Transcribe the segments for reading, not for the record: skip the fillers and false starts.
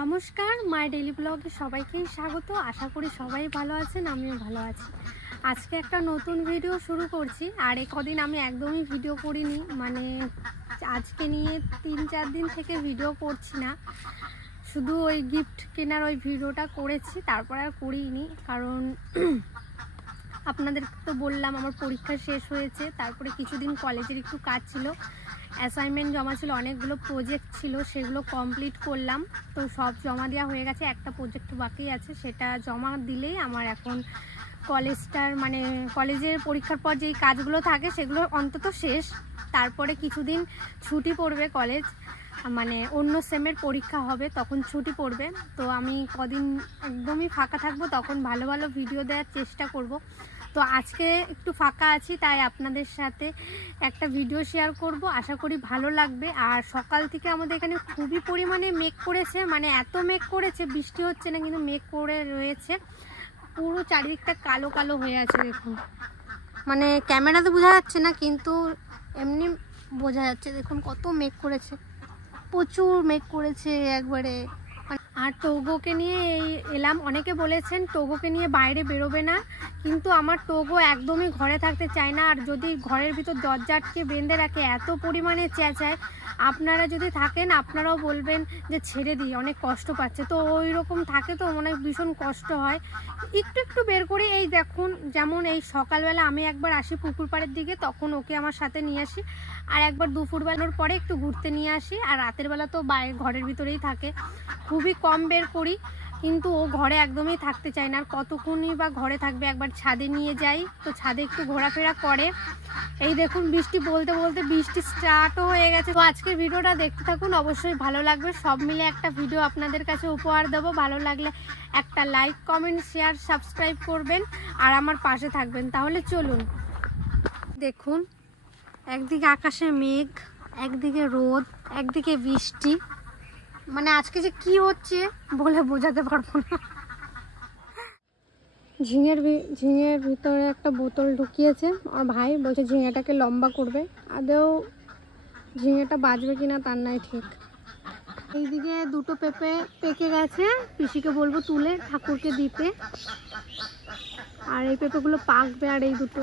নমস্কার, my daily ব্লগে সবাইকেই স্বাগত। আশা করি সবাই ভালো আছেন, আমিও ভালো আছি। আজকে একটা নতুন ভিডিও শুরু করছি। আর এই কদিন আমি একদমই ভিডিও করিনি, মানে আজকে নিয়ে 3-4 দিন থেকে ভিডিও করছি না। শুধু ওই গিফট কেনার ওই ভিডিওটা করেছি, তারপর আর করিনি। কারণ আপনাদের তো বললাম আমার পরীক্ষা শেষ হয়েছে, তারপরে কিছুদিন কলেজের একটু কাজ ছিল, অ্যাসাইনমেন্ট জমা ছিল, অনেকগুলো প্রজেক্ট ছিল, সেগুলো কমপ্লিট করলাম। তো সব জমা দেওয়া হয়ে গেছে, একটা প্রজেক্ট বাকি আছে, সেটা জমা দিলেই আমার এখন কলেজটার মানে কলেজের পরীক্ষার পর যেই কাজগুলো থাকে সেগুলো অন্তত শেষ। তারপরে কিছুদিন ছুটি পড়বে, কলেজ মানে অন্য সেমের পরীক্ষা হবে, তখন ছুটি পড়বে। তো আমি কদিন একদমই ফাঁকা থাকবো, তখন ভালো ভালো ভিডিও দেওয়ার চেষ্টা করব। তো আজকে একটু ফাঁকা আছি, তাই আপনাদের সাথে একটা ভিডিও শেয়ার করব, আশা করি ভালো লাগবে। আর সকাল থেকে আমাদের এখানে খুবই পরিমাণে মেঘ করেছে, মানে এত মেঘ করেছে, বৃষ্টি হচ্ছে না কিন্তু মেঘ করে রয়েছে, পুরো চারিদিকটা কালো কালো হয়ে আছে। দেখুন, মানে ক্যামেরাতে বোঝা যাচ্ছে না, কিন্তু এমনি বোঝা যাচ্ছে। দেখুন কত মেঘ করেছে, প্রচুর মেঘ করেছে একবারে। আর টোগোকে নিয়ে এলাম। অনেকে বলেছেন টোগোকে নিয়ে বাইরে বেরোবে না, কিন্তু আমার টোগো একদমই ঘরে থাকতে চায় না। আর যদি ঘরের ভিতর দরজা আটকে বেঁধে রাখে, এত পরিমাণে চেঁচায়। আপনারা যদি থাকেন আপনারাও বলবেন যে ছেড়ে দিই, অনেক কষ্ট পাচ্ছে। তো ওই রকম থাকে তো মনে ভীষণ কষ্ট হয়। একটু একটু বের করি। এই দেখুন, যেমন এই সকালবেলা আমি একবার আসি পুকুর পাড়ের দিকে, তখন ওকে আমার সাথে নিয়ে আসি। আর একবার দুপুরবেলার পরে একটু ঘুরতে নিয়ে আসি। আর রাতের বেলা তো বাইরে ঘরের ভিতরেই থাকে, খুবই কম বের করি। কিন্তু ও ঘরে একদমই থাকতে চায় না। আর কতক্ষণই বা ঘরে থাকবে। একবার ছাদে নিয়ে যাই, তো ছাদে একটু ঘোরাফেরা করে। এই দেখুন, বৃষ্টি বলতে বলতে বৃষ্টি স্টার্টও হয়ে গেছে। তো আজকের ভিডিওটা দেখতে থাকুন, অবশ্যই ভালো লাগবে। সব মিলে একটা ভিডিও আপনাদের কাছে উপহার দেবো। ভালো লাগলে একটা লাইক, কমেন্ট, শেয়ার, সাবস্ক্রাইব করবেন আর আমার পাশে থাকবেন। তাহলে চলুন। দেখুন, একদিকে আকাশে মেঘ, একদিকে রোদ, একদিকে বৃষ্টি, মানে আজকে যে কি হচ্ছে বলে বোঝাতে পারবো না। ঝিঙের ভিতরে একটা বোতল ঢুকিয়েছে আর ভাই বলছে ঝিঙেটাকে লম্বা করবে। আদৌ ঝিঙেটা বাজবে কিনা তার নাই ঠিক। এইদিকে দুটো পেঁপে পেকে গেছে, পিসিকে বলবো তুলে ঠাকুরকে দিতে। আর এই পেঁপেগুলো পাকবে। আর এই দুটো,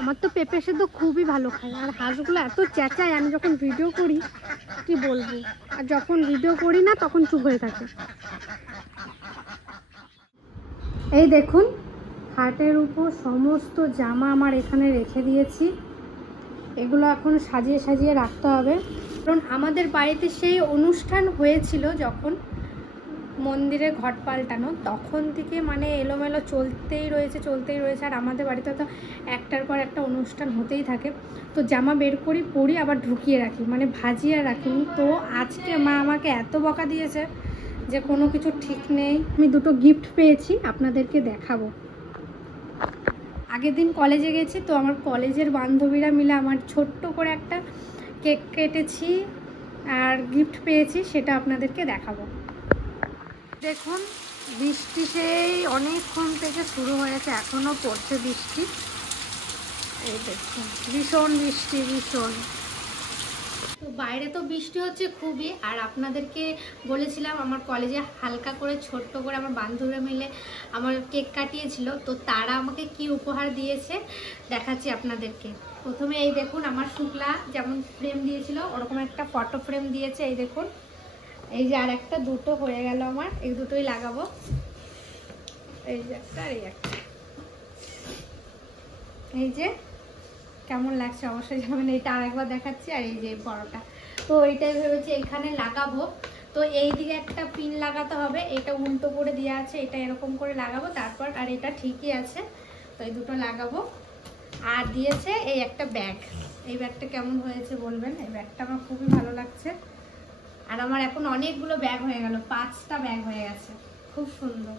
আমার তো পেঁপে সেদ্ধ খুবই ভালো খায়। আর হাঁসগুলো এত চেঁচায়, আমি যখন ভিডিও করি কি বলবো, আর যখন ভিডিও করি না তখন চুপ হয়ে থাকে। এই দেখুন, খাটের উপর সমস্ত জামা আমার এখানে রেখে দিয়েছি। এগুলো এখন সাজিয়ে সাজিয়ে রাখতে হবে, কারণ আমাদের বাড়িতে সেই অনুষ্ঠান হয়েছিল যখন মন্দিরে ঘট পাল্টানো, তখন থেকে মানে এলোমেলো চলতেই রয়েছে। আর আমাদের বাড়িতে তো একটার পর একটা অনুষ্ঠান হতেই থাকে। তো জামা বের করি, পরি, আবার ঢুকিয়ে রাখি, মানে ভাজিয়ে রাখিনি। তো আজকে মা আমাকে এত বকা দিয়েছে যে কোনো কিছু ঠিক নেই। আমি দুটো গিফট পেয়েছি, আপনাদেরকে দেখাবো। আগের দিন কলেজে গেছি, তো আমার কলেজের বান্ধবীরা মিলে আমার ছোট্ট করে একটা কেক কেটেছি আর গিফট পেয়েছি, সেটা আপনাদেরকে দেখাবো। দেখুন, বৃষ্টি সেই অনেকক্ষণ থেকে শুরু হয়েছে, এখনও পড়ছে বৃষ্টি। এই দেখুন, ভীষণ বৃষ্টি, ভীষণ। তো বাইরে তো বৃষ্টি হচ্ছে খুবই। আর আপনাদেরকে বলেছিলাম আমার কলেজে হালকা করে ছোট্ট করে আমার বান্ধবীরা মিলে আমার কেক কাটিয়েছিল, তো তারা আমাকে কি উপহার দিয়েছে দেখাচ্ছি আপনাদেরকে। প্রথমে এই দেখুন, আমার শুক্লা যেমন ফ্রেম দিয়েছিল ওরকম একটা ফটো ফ্রেম দিয়েছে। এই দেখুন, এই যে আর একটা, দুটো হয়ে গেল আমার, এই দুটোই লাগাবো। এই যে একটা আর এই একটা। এই যে কেমন লাগছে অবশ্যই জানাবেন। এইটা আরেকবার দেখাচ্ছি। আর এই যে বড়টা, তো এইটাই ভেবেছি এখানে লাগাবো। তো এই দিকে একটা পিন লাগাতে হবে, এটা উল্টো করে দেওয়া আছে, এটা এরকম করে লাগাবো তারপর। আর এটা ঠিকই আছে, তো এই দুটো লাগাবো। আর দিয়েছে এই একটা ব্যাগ। এই ব্যাগটা কেমন হয়েছে বলবেন। এই ব্যাগটা আমার খুবই ভালো লাগছে। আর আমার এখন অনেকগুলো ব্যাগ হয়ে গেল, 5টা ব্যাগ হয়ে গেছে, খুব সুন্দর।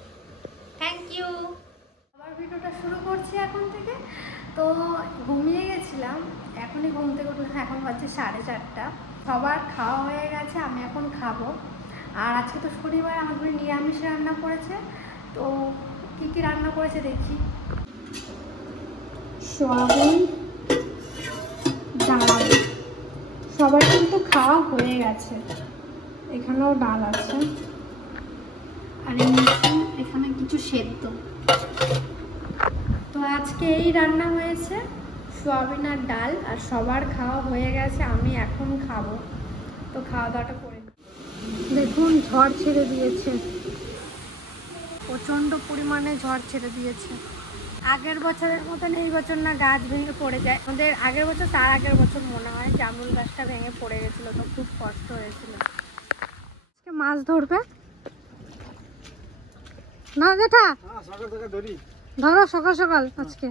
Thank you. আবার ভিডিওটা শুরু করছি এখন থেকে। তো ঘুমিয়ে গেছিলাম, এখনই ঘুম থেকে উঠে, এখন বাজছে 4:30। সবার খাওয়া হয়ে গেছে, আমি এখন খাবো। আর আজকে তো শনিবার, আমাদের নিরামিষ রান্না করেছে। তো কী কী রান্না করেছে দেখি। সয়াবিন, ডাল, সবার কিন্তু খাওয়া হয়ে গেছে। এখানেও ডাল আছে, আর এখানে কিছু সেদ্ধ। তো আজকে এই রান্না হয়েছে, সোয়াবিন আর ডাল, আর সবার খাওয়া হয়ে গেছে, আমি এখন খাবো। তো খাওয়া দাওয়াটা করে দেখুন, ঝড় ছেড়ে দিয়েছে, প্রচণ্ড পরিমাণে ঝড় ছেড়ে দিয়েছে। আগের বছরের মতন এই বছর না গাছ ভেঙে পড়ে যায়, আমাদের আগের বছর তার আগের বছর মনে হয় জামরুল গাছটা ভেঙে পড়ে গেছিলো, তো খুব কষ্ট হয়েছিল। আজকে মাছ ধরবে না জেঠা? ধরো সকাল সকাল আজকে।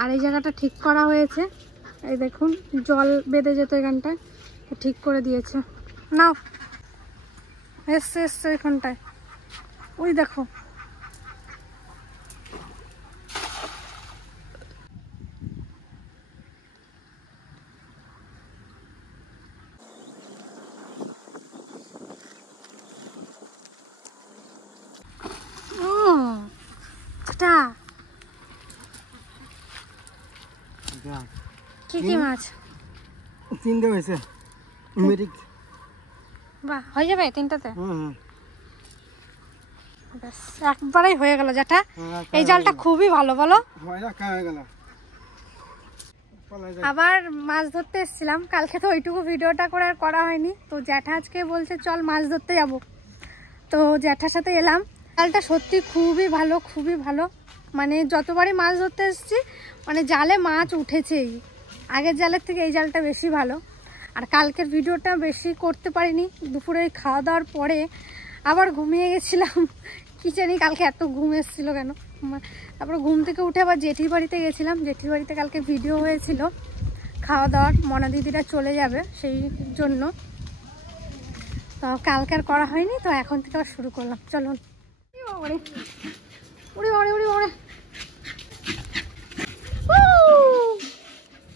আর এই জায়গাটা ঠিক করা হয়েছে, এই দেখুন জল বেঁধে যেত এখানটায়, ঠিক করে দিয়েছে। নাও এসছে এসছে এখানটায়, ওই দেখো। কি কি মাছ? তিনটে হয়েছে, বাহ, হয়ে যাবে তিনটাতে? ব্যাস একবারেই হয়ে গেল জ্যাঠা। এই জালটা খুবই ভালো, বলো। আবার মাছ ধরতে এসেছিলাম কালকে, তো ওইটুকু ভিডিওটা করে আর করা হয়নি। তো জ্যাঠা আজকে বলছে চল মাছ ধরতে যাব, তো জ্যাঠার সাথে এলাম। জালটা সত্যি খুবই ভালো, খুবই ভালো। মানে যতবারই মাছ ধরতে এসেছি, মানে জালে মাছ উঠেছেই। আগের জালের থেকে এই জালটা বেশি ভালো। আর কালকের ভিডিওটা বেশি করতে পারিনি, দুপুরে খাওয়া দাওয়ার পরে আবার ঘুমিয়ে গেছিলাম। কি জানি কালকে এত ঘুম এসেছিলো কেন। তারপরে ঘুম থেকে উঠে আবার জেঠির বাড়িতে গেছিলাম, জেঠির বাড়িতে কালকে ভিডিও হয়েছিল খাওয়া দাওয়ার, মনা দিদিরা চলে যাবে সেই জন্য। তো কালকে আর করা হয়নি, তো এখন থেকে আবার শুরু করলাম। চলুন। উড়ি ওড়ে উড়ি ওড়ে,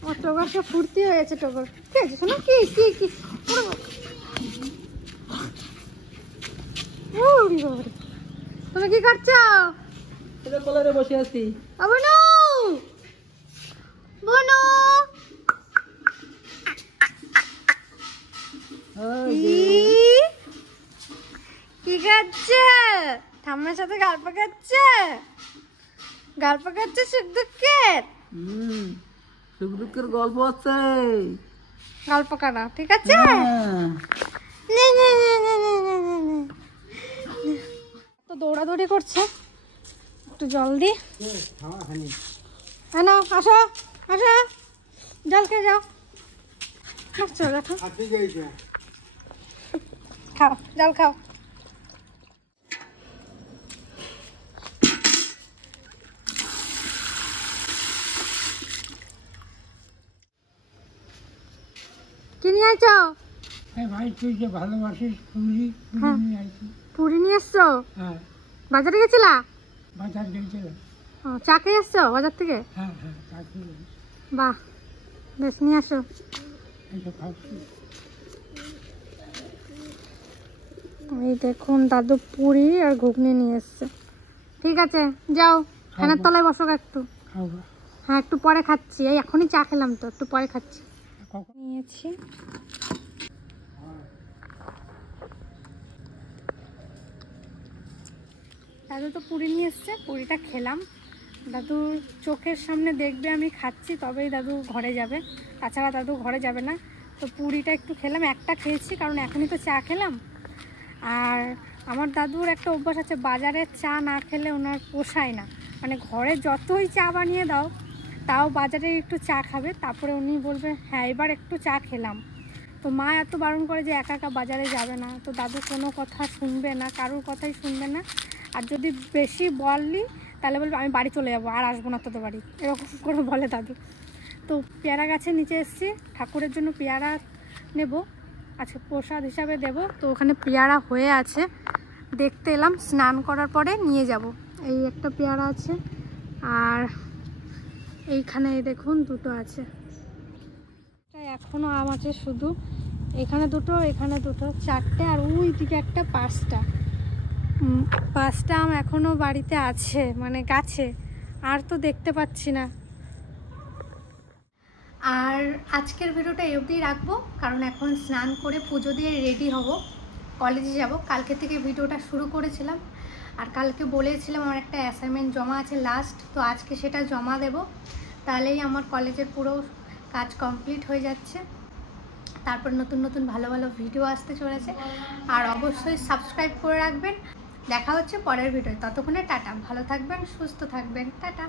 আমার টোকর সব ফুর্তি হয়েছে। টোকর কি আছে শোনো? কি কি কি তুমি কি করছো? কলারে বসে আছি। বনু বনু কি করছে? ঠাম্মার সাথে গল্প করছে? গল্প করছে সুখ দুঃখের? সুখ দুঃখের গল্প আছে, গল্প করা ঠিক আছে। তো দৌড়াদৌড়ি করছে, একটু জল দি। হ্যাঁ নাও, আসো আসো, জল খেয়ে যাও। দেখো খাও, জল খাও। কি নিয়ে আইছো? ভাই তুই যে ভালোবাসিস পুরি নিয়ে আইছি। পুরি নিয়ে এসছো? হ্যাঁ। বাজারে গেছিলা? বাজার গেছিলাম। চা খেয়ে এসছো বাজার থেকে? হ্যাঁ হ্যাঁ, চা খেয়ে। বাহ, বেশ, নিয়ে আসো। এই দেখুন দাদু পুরি আর ঘুগনি নিয়ে এসছে। ঠিক আছে যাও, ফ্যানের তলায় বসো একটু। হ্যাঁ একটু পরে খাচ্ছি, এই এখনই চা খেলাম তো, একটু পরে খাচ্ছি। নিয়েছি দাদু তো পুরি নিয়ে এসছে, পুরিটা খেলাম। দাদুর চোখের সামনে দেখবে আমি খাচ্ছি, তবেই দাদু ঘরে যাবে, তাছাড়া দাদু ঘরে যাবে না। তো পুরিটা একটু খেলাম, একটা খেয়েছি কারণ এখনই তো চা খেলাম। আর আমার দাদুর একটা অভ্যাস আছে, বাজারের চা না খেলে ওনার পোষায় না। মানে ঘরে যতই চা বানিয়ে দাও, তাও বাজারে একটু চা খাবে, তারপরে উনি বলবে হ্যাঁ এবার একটু চা খেলাম। তো মা এত বারণ করে যে একা একা বাজারে যাবে না, তো দাদু কোনো কথা শুনবে না, কারোর কথাই শুনবে না। আর যদি বেশি বললি তাহলে বলবে আমি বাড়ি চলে যাবো, আর আসবো না তোদের বাড়ি, এরকম করে বলে দাদু। তো পেয়ারা গাছের নিচে এসেছি, ঠাকুরের জন্য পেয়ারা নেব, আজকে প্রসাদ হিসাবে দেব। তো ওখানে পেয়ারা হয়ে আছে, দেখতে এলাম, স্নান করার পরে নিয়ে যাব। এই একটা পেয়ারা আছে, আর এইখানে দেখুন দুটো আছে, এখনো আম আছে শুধু, এখানে দুটো, এখানে দুটো, চারটে, আর ওই দিকে একটা, পাঁচটা আম এখনো বাড়িতে আছে, মানে গাছে, আর তো দেখতে পাচ্ছি না। আর আজকের ভিডিওটা এই অবধি রাখবো, কারণ এখন স্নান করে পুজো দিয়ে রেডি হব। কলেজে যাব। কালকে থেকে ভিডিওটা শুরু করেছিলাম, আর কালকে বলেছিলাম আমার একটা অ্যাসাইনমেন্ট জমা আছে লাস্ট, তো আজকে সেটা জমা দেব, তাহলেই আমার কলেজের পুরো কাজ কমপ্লিট হয়ে যাচ্ছে। তারপর নতুন নতুন ভালো ভালো ভিডিও আসতে চলেছে, আর অবশ্যই সাবস্ক্রাইব করে রাখবেন। দেখা হচ্ছে পরের ভিডিও, ততক্ষণে টাটা, ভালো থাকবেন, সুস্থ থাকবেন, টাটা।